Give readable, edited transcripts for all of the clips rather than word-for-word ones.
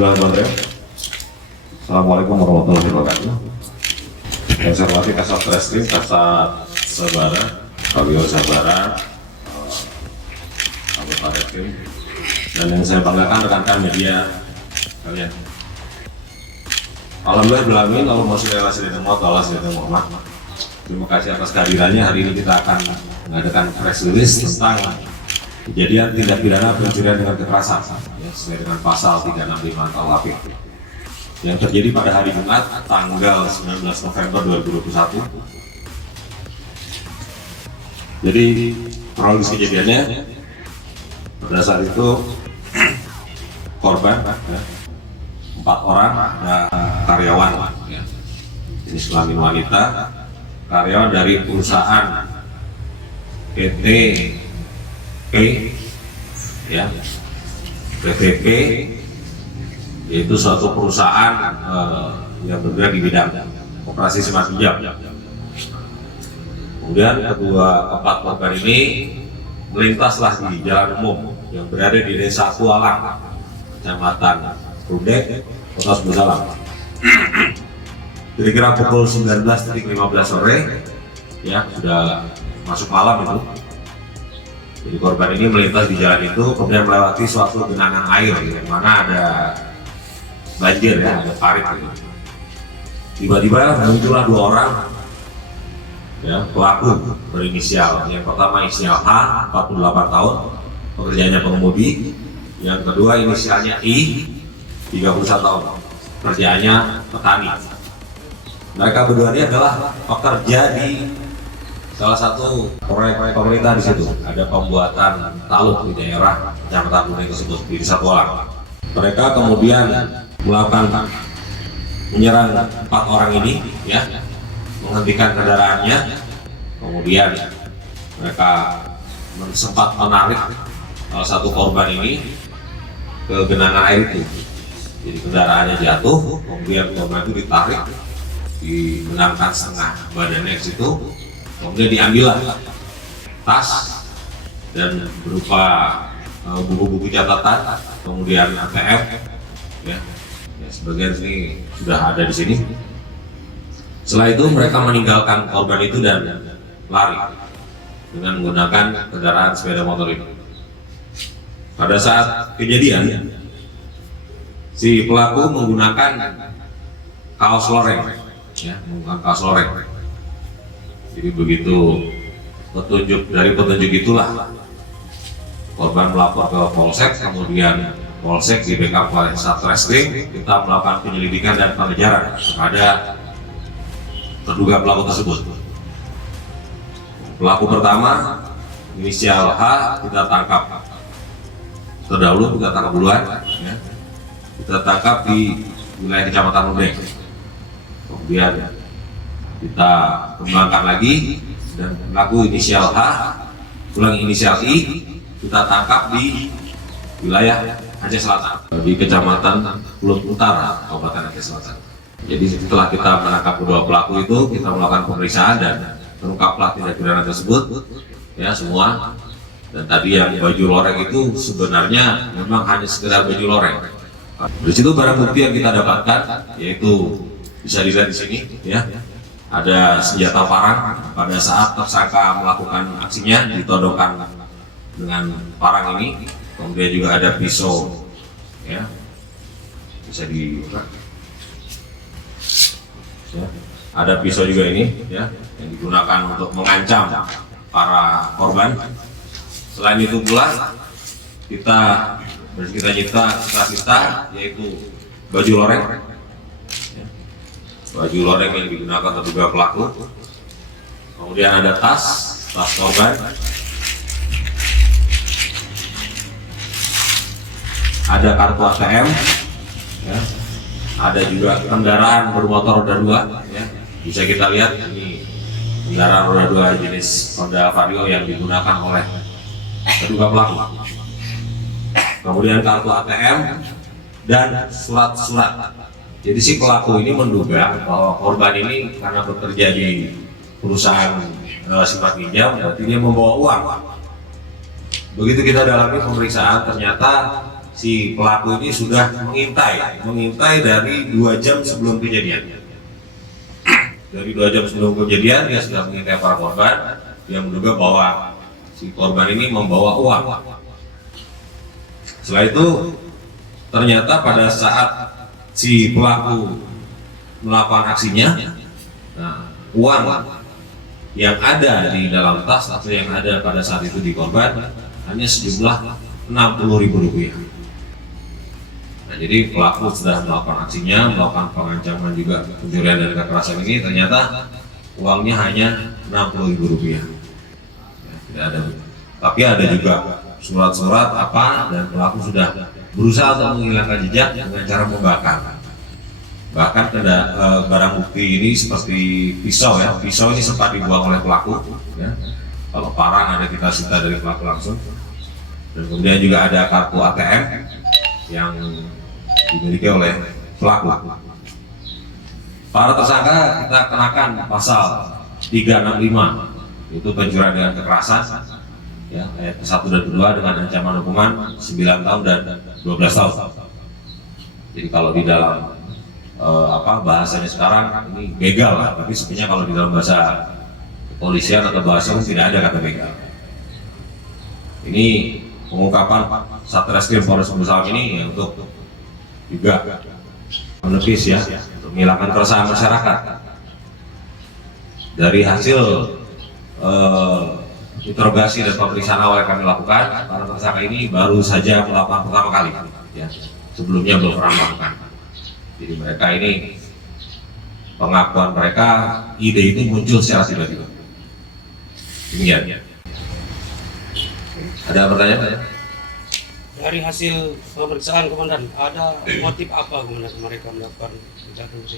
Bismillahirrahmanirrahim. Assalamualaikum warahmatullahi wabarakatuh. Yang saya hormati Kasat Reskrim, Kasat Sabara, Kabio Sabara, anggota Reskrim, dan yang saya banggakan rekan-rekan media kalian. Alhamdulillah belamin, Allah Masyaallah Sayyidina Muhammad. Terima kasih atas kehadirannya. Hari ini kita akan mengadakan press release tentang kejadian tindak pidana pencurian dengan kekerasan ya, sesuai dengan pasal 365 KUHP yang terjadi pada hari Jumat tanggal 19 November 2021. Jadi kronologis kejadiannya, pada saat itu korban ya, 4 orang karyawan ya, jenis kelamin wanita, karyawan dari perusahaan PT P ya, PTP, yaitu suatu perusahaan yang bergerak di bidang operasi smart hijab. Kemudian keempat korban ini melintaslah di jalan umum yang berada di Desa Kualang, Kecamatan Rudek, Kota Sumbersalam. Kira-kira pukul 19.15 sore, ya sudah masuk malam itu. Jadi korban ini melintas di jalan itu, kemudian melewati suatu genangan air, di mana ada banjir ya, ada parit. Tiba-tiba muncullah 2 orang ya, pelaku berinisial. Yang pertama inisial H, 48 tahun, pekerjaannya pengemudi. Yang kedua inisialnya I, 31 tahun, pekerjaannya petani. Mereka berdua ini adalah pekerja di salah satu proyek pemerintah di situ. Ada pembuatan taluk di daerah Kecamatan Rudek tersebut di Desa Kualang. Mereka kemudian melakukan menyerang 4 orang ini, ya, menghentikan kendaraannya. Kemudian mereka sempat menarik salah satu korban ini ke genangan air itu. Jadi kendaraannya jatuh, kemudian korban itu ditarik, dibenamkan setengah badannya ke situ. Kemudian diambillah tas dan berupa buku-buku catatan, kemudian ATM, ya, sebagian sini sudah ada di sini. Setelah itu mereka meninggalkan korban itu dan lari dengan menggunakan kendaraan sepeda motor itu. Pada saat kejadian, si pelaku menggunakan kaos loreng, ya, menggunakan kaos loreng. Jadi begitu dari petunjuk itulah korban melapor ke Polsek, kemudian Polsek di backup oleh Satreskrim. Kita melakukan penyelidikan dan pengejaran kepada terduga pelaku tersebut. Pelaku pertama inisial H kita tangkap terdahulu, kita tangkap duluan ya. Kita tangkap di wilayah Kecamatan Rudek. Kemudian kita kembangkan lagi, dan pelaku inisial H, ulang inisial I, kita tangkap di wilayah Aceh Selatan, di Kecamatan Pulut Utara, Kabupaten Aceh Selatan. Jadi setelah kita menangkap kedua pelaku itu, kita melakukan pemeriksaan dan terungkaplah tindak pidana tersebut, ya semua. Dan tadi yang baju loreng itu sebenarnya memang hanya sekedar baju loreng. Di situ barang bukti yang kita dapatkan, yaitu bisa dilihat di sini, ya. Ada senjata parang pada saat tersangka melakukan aksinya, ditodongkan dengan parang ini. Kemudian juga ada pisau, ya, bisa dibuka. Ya. Ada pisau juga ini, ya, yang digunakan untuk mengancam para korban. Selain itu pula kita bersita-cita yaitu baju loreng. Baju loreng yang digunakan terduga pelaku. Kemudian ada tas korban. Ada kartu ATM, ya. Ada juga kendaraan bermotor roda 2, ya. Bisa kita lihat ini kendaraan roda 2 jenis Honda Vario yang digunakan oleh terduga pelaku. Kemudian kartu ATM dan surat-surat. Jadi si pelaku ini menduga bahwa korban ini karena bekerja di perusahaan simpan pinjam, berarti dia membawa uang. Begitu kita dalami pemeriksaan, ternyata si pelaku ini sudah mengintai dari 2 jam sebelum kejadian. Dari 2 jam sebelum kejadian dia sudah mengintai para korban. Dia menduga bahwa si korban ini membawa uang. Setelah itu ternyata pada saat si pelaku melakukan aksinya, nah, uang yang ada di dalam tas atau yang ada pada saat itu di korban hanya sejumlah Rp60.000. Nah, jadi pelaku sudah melakukan aksinya, melakukan pengancaman juga pencurian dan kekerasan ini, ternyata uangnya hanya Rp60.000. Ya, tidak ada. Tapi ada juga surat-surat apa, dan pelaku sudah berusaha untuk menghilangkan jejak dengan cara membakar. Bahkan ada barang bukti ini seperti pisau ya. Pisau ini sempat dibuang oleh pelaku. Ya. Kalau parang ada kita sita dari pelaku langsung. Dan kemudian juga ada kartu ATM yang dimiliki oleh pelaku. Para tersangka kita kenakan pasal 365, itu pencurian dengan kekerasan, ya, ayat 1 dan 2 dengan ancaman hukuman 9 tahun dan 12 tahun. Jadi kalau di dalam bahasanya sekarang ini begal lah, tapi sebenarnya kalau di dalam bahasa kepolisian atau bahasa umum tidak ada kata begal. Ini pengungkapan Satreskrim Polres Bumi Salam ini ya, untuk juga menepis ya, untuk menghilangkan keresahan masyarakat. Dari hasil interogasi dan pemeriksaan awal yang kami lakukan, para tersangka ini baru saja melakukan pertama kali, ya, sebelumnya belum pernah melakukan. Jadi mereka ini, pengakuan mereka, ide itu muncul secara tiba-tiba. Demikian. Ada pertanyaan? Dari hasil pemeriksaan komandan, ada motif apa komandan mereka melakukan kejahatan itu?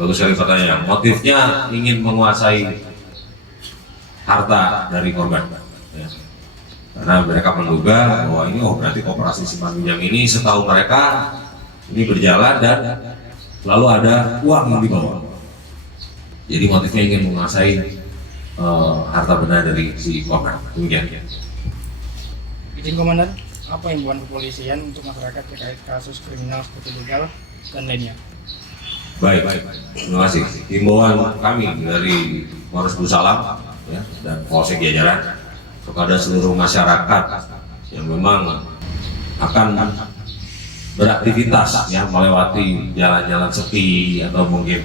Bagus sekali pertanyaan. Motifnya ingin menguasai harta dari korban. Ya. Karena mereka menduga bahwa ini berarti koperasi simpan pinjam ini setahu mereka ini berjalan dan lalu ada uang yang dibawa. Jadi motifnya ingin menguasai harta benda dari si korban. Demikian. Izin komandan, apa himbauan kepolisian untuk masyarakat terkait kasus kriminal seperti begal dan lainnya? Baik. Terima kasih. Himbauan kami dari Polres Bumi Salam ya, dan Polsek Jajaran kepada seluruh masyarakat yang memang akan beraktivitas ya, melewati jalan-jalan sepi atau mungkin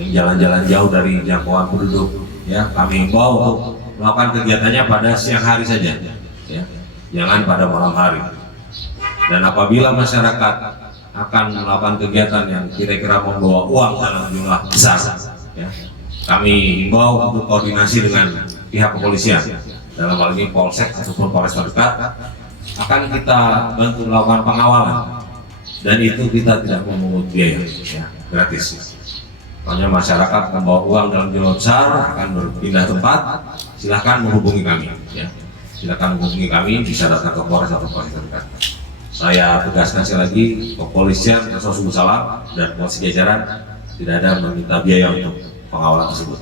yang jalan-jalan jauh dari jangkauan penduduk ya, kami himbau untuk melakukan kegiatannya pada siang hari saja ya, jangan pada malam hari. Dan apabila masyarakat akan melakukan kegiatan yang kira-kira membawa uang dalam jumlah besar ya, kami himbau untuk koordinasi dengan pihak kepolisian, dalam hal ini Polsek ataupun Polres terdekat, akan kita bantu melakukan pengawalan, dan itu kita tidak memungut biaya ya, gratis. Hanya masyarakat membawa uang dalam jumlah besar akan berpindah tempat, silahkan menghubungi kami ya. Silakan hubungi kami, bisa datang ke Polres atau Polres terdekat. Saya tegaskan sekali lagi, kepolisian, Polres Bumi Salam dan Polsek Jajaran tidak ada meminta biaya untuk pengawalan tersebut.